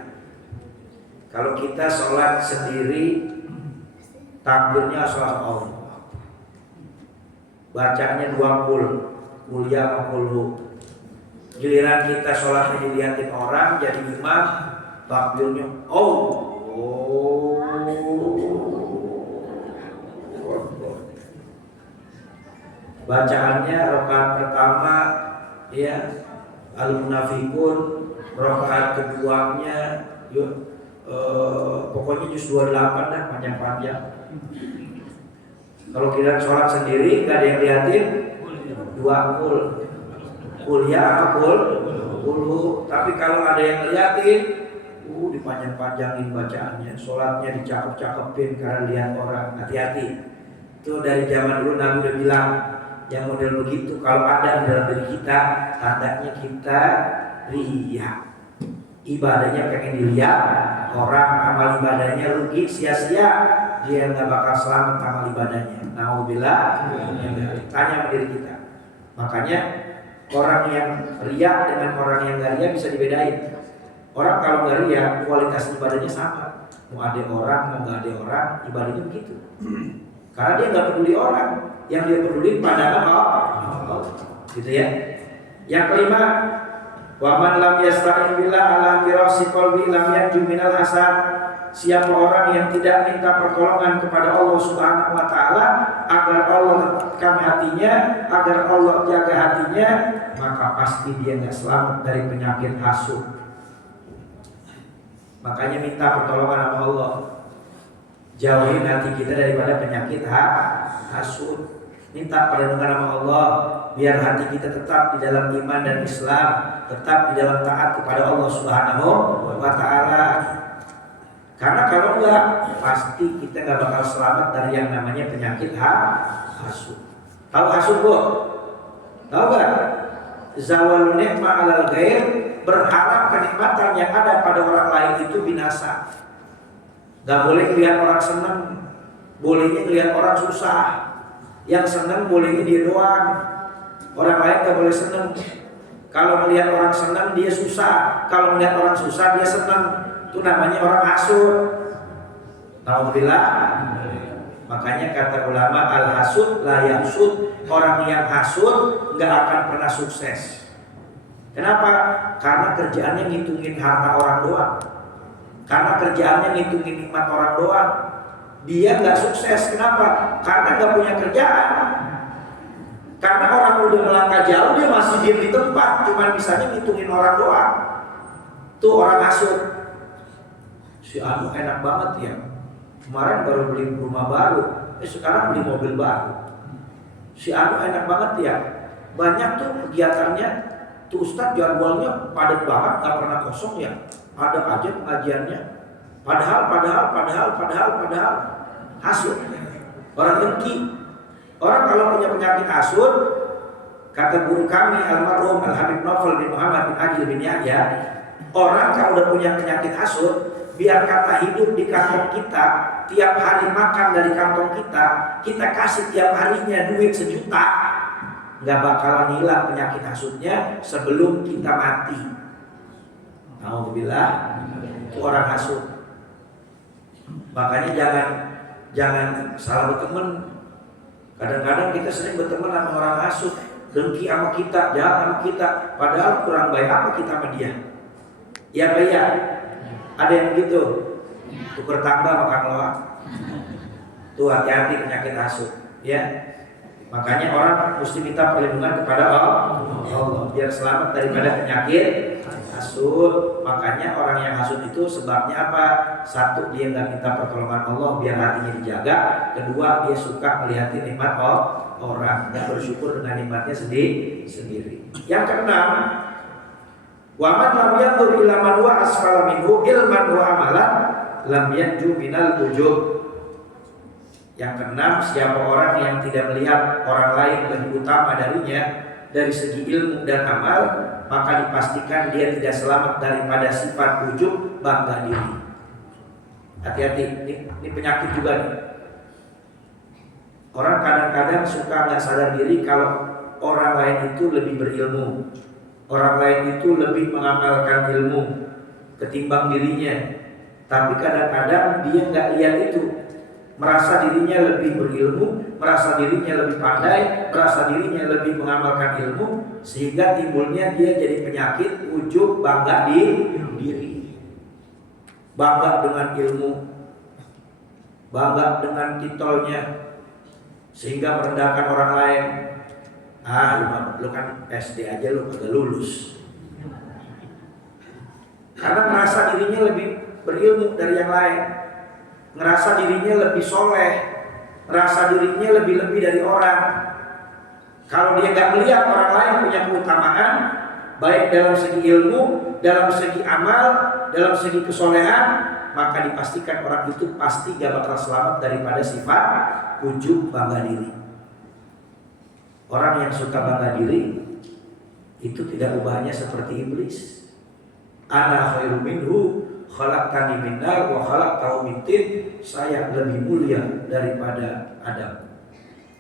Kalau kita sholat sendiri, takbirnya sholat Allah, bacanya 20, mulia 40. Giliran kita sholatnya dilihatin orang, jadi imam, takbirnya bacaannya rakaat pertama ya Al-Munafiqun, rakaat keduanya pokoknya juz 28 dah, panjang-panjang. Kalau kita sholat sendiri gak ada yang lihatin, 20 kuliah apa kul, tapi kalau ada yang lihatin dipanjang-panjangin bacaannya, sholatnya dicakep-cakepin karena lihat orang. Hati-hati, itu dari zaman dulu Nabi udah bilang yang model begitu kalau ada di dalam diri kita, tandanya kita riya, ibadahnya pengen dilihat orang, amal ibadahnya rugi, sia-sia, dia nggak bakal selamat amal ibadahnya. Nauzubillah. Tanya diri kita. Makanya orang yang riya dengan orang yang nggak riya bisa dibedain. Orang kalau nggak riya, kualitas ibadahnya sama. Mau ada orang, mau nggak ada orang, ibadahnya begitu. Karena dia nggak peduli orang, yang dia peduli pandangan Allah, gitu ya. Yang kelima, wa man lam yasta'in billah ala firasi qalbi lam yanju minal hasad. Siapa orang yang tidak minta pertolongan kepada Allah Subhanahu wa taala agar Allah dekatkan hatinya, agar Allah jaga hatinya, maka pasti dia nggak selamat dari penyakit hasud. Makanya minta pertolongan sama Allah, jauhin hati kita daripada penyakit hasud. Minta perlindungan sama Allah biar hati kita tetap di dalam iman dan Islam, tetap di dalam taat kepada Allah Subhanahu wa taala. Karena kalau enggak, pasti kita nggak bakal selamat dari yang namanya penyakit hasud. Tahu hasud, Bu? Tahu nggak? Zawalun ni'mah 'alal ghair, berharap kenikmatan yang ada pada orang lain itu binasa. Gak boleh lihat orang senang, bolehnya lihat orang susah. Yang senang bolehnya dia doang, orang lain gak boleh senang. Kalau melihat orang senang dia susah, kalau melihat orang susah dia senang. Itu namanya orang hasud. Alhamdulillah. Makanya kata ulama, al-hasud la yahsud, orang yang hasud gak akan pernah sukses. Kenapa? Karena kerjaannya ngitungin harta orang doang, karena kerjaannya ngitungin nikmat orang doang. Dia gak sukses. Kenapa? Karena gak punya kerjaan. Karena orang udah melangkah jauh, dia masih diam di tempat, cuma misalnya ngitungin orang doang. Tuh orang hasud. Si anu enak banget ya, kemarin baru beli rumah baru, sekarang beli mobil baru. Si anu enak banget ya, banyak tuh kegiatannya. Tuh Ustadz jadwalnya padat banget, gak pernah kosong ya. Ada aja pengajiannya. Padahal hasud. Orang dengki. Orang kalau punya penyakit hasud, kata guru kami almarhum Al-Habib Novel bin Muhammad bin Ajil bin Yahya, orang kalau udah punya penyakit hasud, biar kata hidup di kantong kita, tiap hari makan dari kantong kita, kita kasih tiap harinya duit 1 juta, nggak bakalan hilang penyakit hasudnya sebelum kita mati. Alhamdulillah, itu orang hasud. Makanya jangan salah berteman. Kadang-kadang kita sering berteman sama orang hasud, dengki sama kita, jahat sama kita, padahal kurang baik apa kita sama dia. Ya Pak ya, ada yang begitu, tuker tambah makan loak. Tuh hati-hati penyakit hasud, ya. Makanya orang mesti minta perlindungan kepada Allah biar selamat daripada penyakit hasud. Makanya orang yang hasud itu sebabnya apa? Satu, dia nggak minta pertolongan Allah biar hatinya dijaga. Kedua, dia suka melihat nikmat orang, nggak bersyukur dengan nikmatnya sendiri. Yang keenam, wa man lam yanzur ila man huwa asfala minhu ilman wa amalan lam yanju minal ujub. Yang keenam, siapa orang yang tidak melihat orang lain lebih utama darinya dari segi ilmu dan amal, maka dipastikan dia tidak selamat daripada sifat ujub, bangga diri. Hati-hati, ini penyakit juga nih. Orang kadang-kadang suka nggak sadar diri kalau orang lain itu lebih berilmu, orang lain itu lebih mengamalkan ilmu ketimbang dirinya. Tapi kadang-kadang dia nggak lihat itu, merasa dirinya lebih berilmu, merasa dirinya lebih pandai, merasa dirinya lebih mengamalkan ilmu, sehingga timbulnya dia jadi penyakit ujub, bangga diri, bangga dengan ilmu, bangga dengan titelnya, sehingga merendahkan orang lain. Lu kan SD aja lu kagak lulus. Karena merasa dirinya lebih berilmu dari yang lain, ngerasa dirinya lebih soleh, ngerasa dirinya lebih dari orang. Kalau dia gak melihat orang lain punya keutamaan, baik dalam segi ilmu, dalam segi amal, dalam segi kesolehan, maka dipastikan orang itu pasti gak bakal selamat daripada sifat ujub, bangga diri. Orang yang suka bangga diri itu tidak ubahnya seperti iblis. Ana khairu minhu khalaqtani min nar wa khalaqtahu min tin. Saya lebih mulia daripada Adam.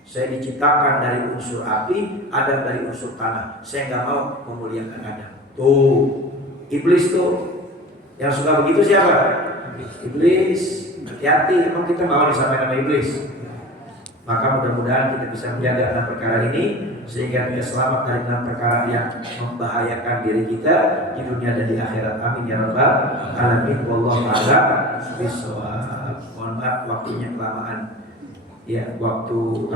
Saya diciptakan dari unsur api, Adam dari unsur tanah. Saya nggak mau memuliakan Adam. Tuh, iblis tuh. Yang suka begitu siapa? Iblis. Hati-hati, emang kita mau disampaikan sama iblis. Maka mudah-mudahan kita bisa menjaga 6 perkara ini sehingga kita selamat dari 6 perkara yang membahayakan diri kita di dunia dan di akhirat. Amin ya rabbal alamin. Wallahu a'lam bishawab. Mohon maaf waktunya kelamaan. Ya, waktu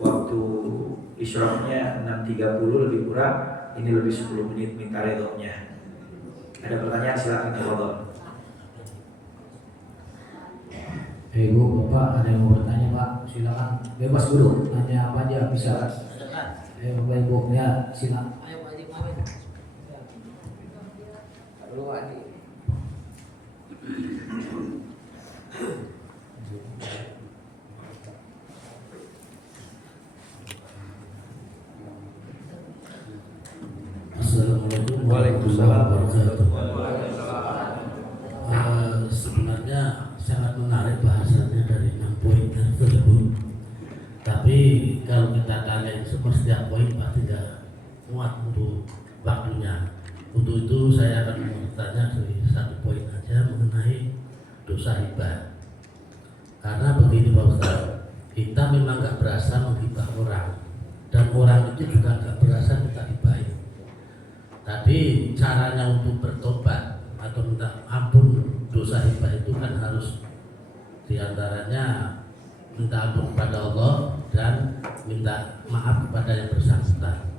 waktu isyraqnya 6.30 lebih kurang. Ini lebih 10 menit minta redoknya. Ada pertanyaan silakan Pak. Ibu, Bapak, ada yang mau bertanya Pak? Silakan, bebas dulu, tanya apa aja bisa. Ayo Bapak Ibu, ya silakan. Ayo Pak Haji, Muhammad. Halo Pak Haji. Assalamualaikum warahmatullahi wabarakatuh. Sebenarnya sangat menarik bahasanya dari 6 poin tersebut. Tapi kalau kita tanya setiap poin pasti tidak muat untuk waktunya. Untuk itu saya akan bertanya dari 1 poin aja mengenai dosa hibah. Karena begini Pak Ustaz, kita memang gak berasa menghibah orang, dan orang itu juga gak berasa kita hibahin. Tapi caranya untuk bertobat atau minta ampun dosa hibah itu kan harus diantaranya minta ampun kepada Allah dan minta maaf kepada yang bersangkutan.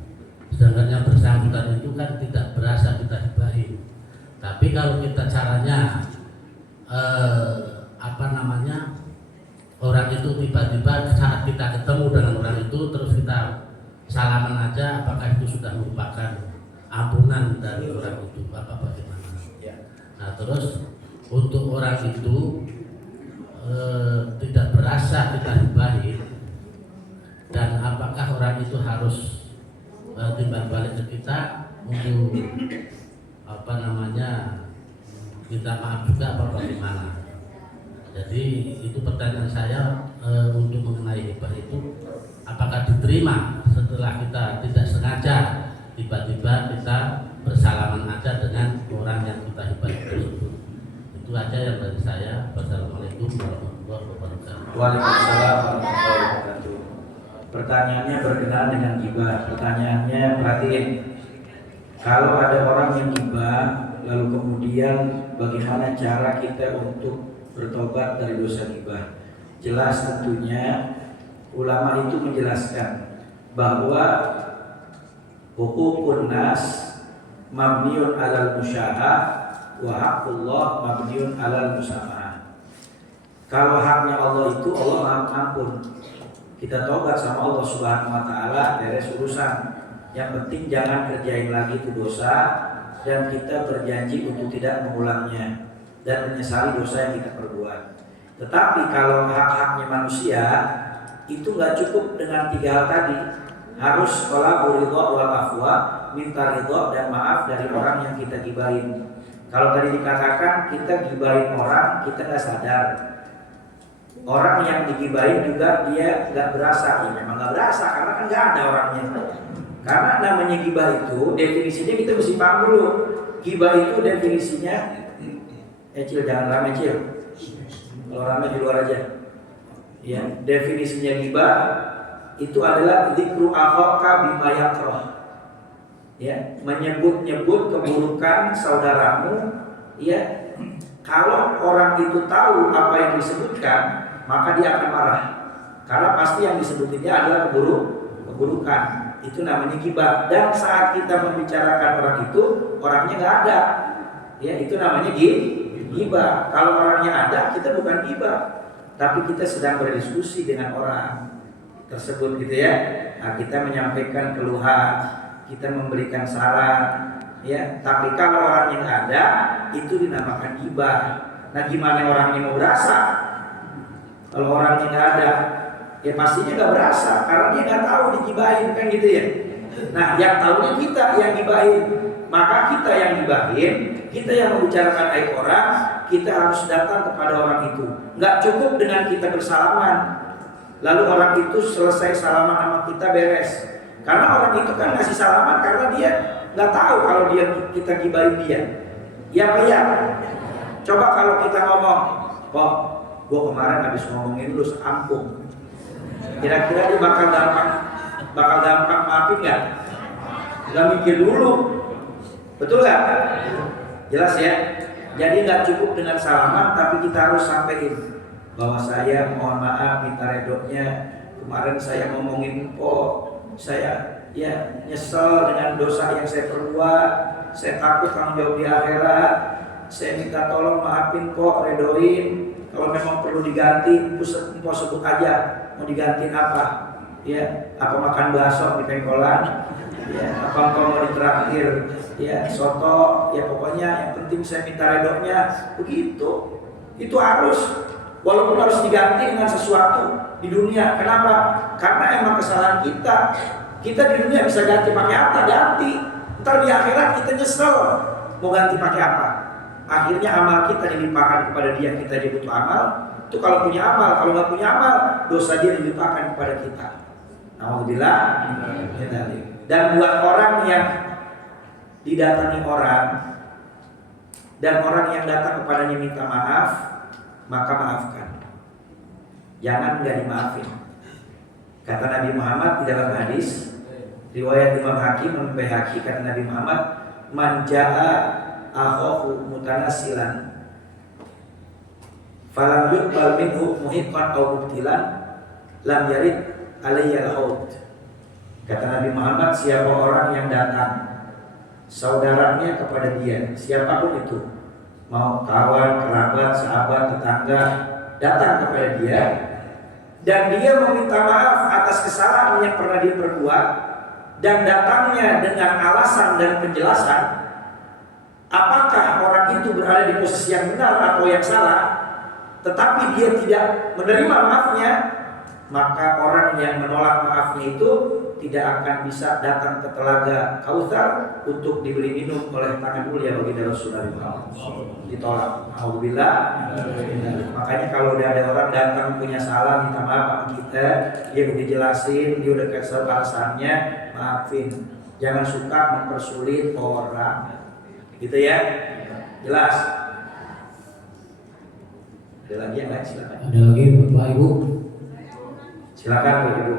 Sedangkan yang bersangkutan itu kan tidak berasa kita hibahin. Tapi kalau kita caranya orang itu tiba-tiba saat kita ketemu dengan orang itu terus kita salaman aja, apakah itu sudah merupakan ampunan dari orang itu apa bagaimana? Nah terus untuk orang itu tidak berasa kita hibahin, dan apakah orang itu harus timbal balik ke kita untuk minta maaf juga apa bagaimana? Jadi itu pertanyaan saya untuk mengenai hibah itu, apakah diterima setelah kita tidak sengaja tiba-tiba kita bersalaman aja dengan orang yang kita hibah tersebut. Itu aja yang dari saya. Wassalamualaikum warahmatullahi wabarakatuh. Waalaikumsalam warahmatullahi wabarakatuh. Pertanyaannya berkenaan dengan ghibah. Pertanyaannya perhatiin. Kalau ada orang yang ghibah, lalu kemudian bagaimana cara kita untuk bertobat dari dosa ghibah? Jelas tentunya ulama itu menjelaskan bahwa hukukun nas mabniun alal musyahah wa haqqullah mabniun alal musamahah. Kalau haknya Allah itu Allah maha ampun. Kita tobat sama Allah Subhanahu wa taala, beres urusan. Yang penting jangan kerjain lagi itu dosa dan kita berjanji untuk tidak mengulangnya. dan menyesali dosa yang kita perbuat. Tetapi kalau hak-haknya manusia itu nggak cukup dengan 3 hal tadi. Harus thalabur ridha wal afwa, minta ridha dan maaf dari orang yang kita gibahin. Kalau tadi dikatakan kita gibahin orang, kita nggak sadar. Orang yang digibahin juga dia nggak berasa, ya memang nggak berasa karena kan nggak ada orangnya. Karena namanya gibah itu definisinya kita mesti paham dulu. Gibah itu definisinya, Cil jangan rame Cil. Kalau rame di luar aja. Ya, definisinya gibah itu adalah dzikru akhaka bima yakrah. Ya, menyebut-nyebut keburukan saudaramu, ya. Kalau orang itu tahu apa yang disebutkan, maka dia akan marah. Karena pasti yang disebutinnya adalah keburukan. Itu namanya gibah. Dan saat kita membicarakan orang itu, orangnya nggak ada. Ya, itu namanya gibah. Kalau orangnya ada, kita bukan gibah. Tapi kita sedang berdiskusi dengan orang tersebut gitu ya. Nah, kita menyampaikan keluhan, kita memberikan saran, ya. Tapi kalau orangnya nggak ada, itu dinamakan gibah. Nah, gimana orangnya mau berasa? Kalau orangnya nggak ada, ya pastinya nggak berasa karena dia nggak tahu digibahin kan gitu ya. Nah, yang tahunya kita yang gibahin, maka kita yang gibahin, kita yang membicarakan aib orang, kita harus datang kepada orang itu. Nggak cukup dengan kita bersalaman, lalu orang itu selesai salaman sama kita beres. Karena orang itu kan ngasih salaman karena dia nggak tahu kalau kita gibahin dia. Ya Pak ya. Coba kalau kita ngomong, kok gue kemarin habis ngomongin lu sekampung. Kira-kira dia bakal gampang maafin nggak? Nggak mikir dulu, betul nggak? Jelas ya. Jadi nggak cukup dengan salaman, tapi kita harus sampaikan bahwa saya mohon maaf, minta redonya. Kemarin saya ngomongin saya ya nyesel dengan dosa yang saya perbuat. Saya takut tanggung jawab di akhirat. Saya minta tolong maafin redoin. Kalau memang perlu diganti, empok sebut aja mau digantiin apa? Ya, apa makan bakso di pengkolan? Ya, apa engkau mau ditraktir? Ya, soto. Ya pokoknya yang penting saya minta redonya. Begitu. Itu harus. Walaupun harus diganti dengan sesuatu di dunia. Kenapa? Karena emang kesalahan kita. Kita di dunia bisa ganti pakai apa? Ganti. Ntar di akhirat kita nyesel mau ganti pakai apa. Akhirnya amal kita dilimpahkan kepada dia. Kita dia butuh amal. Itu kalau punya amal. Kalau nggak punya amal, dosa dia dilimpahkan kepada kita. Alhamdulillah. Dan buat orang yang didatangi orang dan orang yang datang kepadanya minta maaf, maka maafkan. Jangan nggak dimaafin. Kata Nabi Muhammad di dalam hadis riwayat Imam Hakim Baihaqi, kata Nabi Muhammad, man jaa akhahu mutanasilan falam yuqbal minhu muhiqqan aw mubtilan lam yarid alayya al-haud. Kata Nabi Muhammad, siapa orang yang datang saudaranya kepada dia, siapapun itu, mau kawan, kerabat, sahabat, tetangga, datang kepada dia dan dia meminta maaf atas kesalahan yang pernah dia perbuat dan datangnya dengan alasan dan penjelasan, apakah orang itu berada di posisi yang benar atau yang salah, tetapi dia tidak menerima maafnya, maka orang yang menolak maafnya itu tidak akan bisa datang ke telaga Kautsar untuk diberi minum oleh tangan mulia baginda Rasulullah SAW. Ditolak. Alhamdulillah. Makanya kalau udah ada orang datang punya salah minta maaf sama kita, dia udah dijelasin, dia udah kasih alasannya, maafin. Jangan suka mempersulit orang. Gitu ya. Jelas. Ada lagi yang lain, silakan. Ada lagi Bapak Ibu? Silakan Bapak Ibu.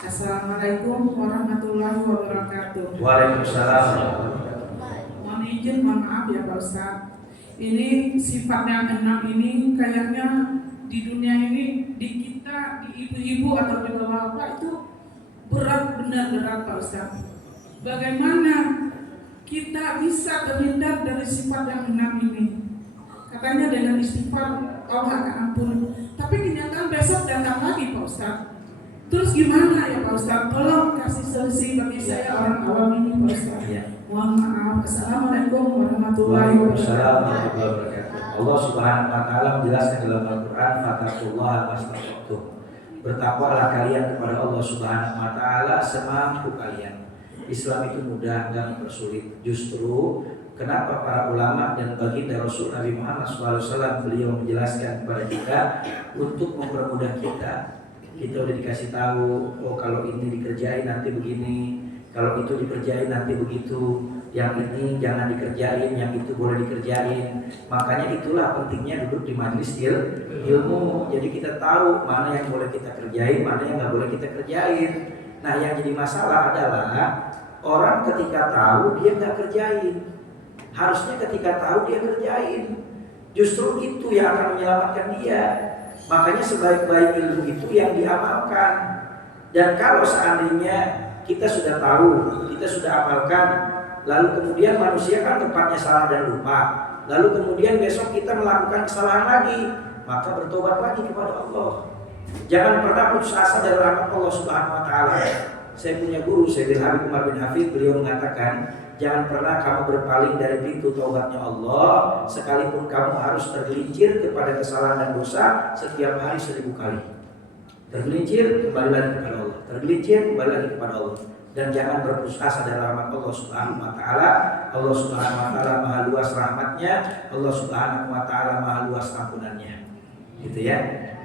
Assalamualaikum warahmatullahi wabarakatuh. Waalaikumsalam. Mohon izin, mohon maaf ya Pak Ustadz. Ini sifat yang 6 ini kayaknya di dunia ini, di kita, di ibu-ibu atau di bapak-bapak itu berat, benar berat Pak Ustadz. Bagaimana kita bisa terhindar dari sifat yang 6 ini? Katanya dengan istighfar Allah akan ampun. Tapi kenyataan besok datang lagi Pak Ustadz. Terus gimana ya Pak Ustadz? Tolong kasih solusi bagi saya orang awam ini Pak Ustadz. Ya. Mohon maaf. Assalamualaikum warahmatullahi wabarakatuh. Allah Subhanahu wa taala menjelaskan dalam Al-Qur'an, "Fattaqullaha mastata'tum." Bertakwalah kalian kepada Allah Subhanahu wa taala semampu kalian. Islam itu mudah dan mempersulit. Justru kenapa para ulama dan baginda Rasul Nabi Muhammad SAW beliau menjelaskan kepada kita untuk mempermudah kita. Kita udah dikasih tahu, oh kalau ini dikerjain nanti begini, kalau itu dikerjain nanti begitu, yang ini jangan dikerjain, yang itu boleh dikerjain. Makanya itulah pentingnya duduk di majelis ilmu. Jadi kita tahu mana yang boleh kita kerjain, mana yang nggak boleh kita kerjain. Nah yang jadi masalah adalah orang ketika tahu dia nggak kerjain. Harusnya ketika tahu dia kerjain. Justru itu yang akan menyelamatkan dia. Makanya sebaik-baik ilmu itu yang diamalkan. Dan kalau seandainya kita sudah tahu, kita sudah amalkan, lalu kemudian manusia kan tempatnya salah dan lupa, lalu kemudian besok kita melakukan kesalahan lagi, maka bertobat lagi kepada Allah. Jangan pernah putus asa dari rahmat Allah Subhanahu wa taala. Saya punya guru, Sayyidil Habib Umar bin Hafid, beliau mengatakan, jangan pernah kamu berpaling dari pintu taubatnya Allah, sekalipun kamu harus tergelincir kepada kesalahan dan dosa setiap hari 1000 kali. Tergelincir, kembali lagi kepada Allah. Tergelincir, kembali lagi kepada Allah. Dan jangan berputus asa dari rahmat Allah Subhanahu wa taala. Allah Subhanahu wa taala maha luas rahmatnya, Allah Subhanahu wa taala maha luas ampunannya. Gitu ya.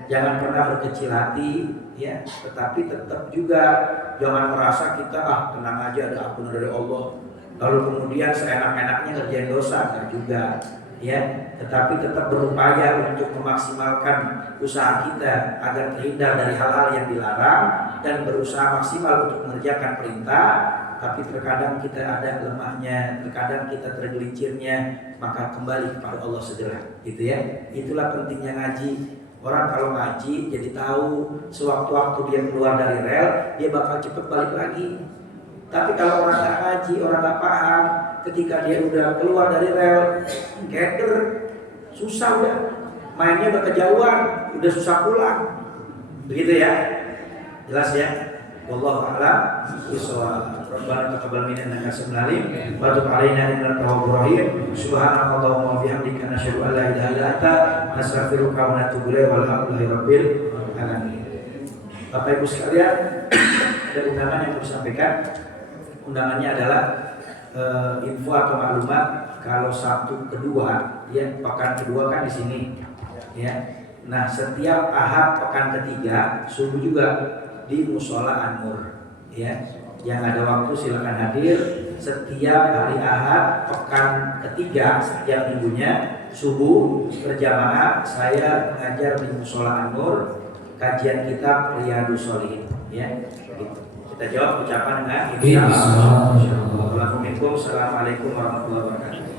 Jangan pernah berkecil hati, ya, tetapi tetap juga jangan merasa kita tenang aja ada ampunan dari Allah. Lalu kemudian seenak-enaknya ngerjain dosa, enggak juga. Ya, tetapi tetap berupaya untuk memaksimalkan usaha kita agar terhindar dari hal-hal yang dilarang dan berusaha maksimal untuk mengerjakan perintah. Tapi terkadang kita ada lemahnya, terkadang kita tergelincirnya, maka kembali kepada Allah segera, gitu ya. Itulah pentingnya ngaji. Orang kalau ngaji jadi tahu sewaktu-waktu dia keluar dari rel, dia bakal cepat balik lagi. Tapi kalau orang nggak ngaji, orang nggak paham, ketika dia udah keluar dari rel, keder, susah udah, mainnya udah kejauhan, udah susah pulang, begitu ya, jelas ya. Wallahu a'lam bishawab. Rabbana taqabbal minna innaka as-sami'ul 'alim wa tub 'alaina innaka tawwabur rahim. Subhanakallahumma wa bihamdika nasyhadu an la ilaha illa anta nastaghfiruka wa natubu ilaik. Walhamdulillahi rabbil alamin. Bapak Ibu sekalian, ada undangan yang harus disampaikan. Undangannya adalah info atau maklumat kalau Sabtu kedua, ya pekan kedua kan di sini, ya. Nah setiap Ahad pekan ketiga subuh juga di Mushola An-Nur, ya. Yang ada waktu silakan hadir. Setiap hari Ahad pekan ketiga setiap minggunya subuh berjamaah saya mengajar di Mushola An-Nur kajian kitab Riyadhus Shalihin, ya. Gitu. Kita jawab ucapan dengan Assalamualaikum warahmatullahi wabarakatuh.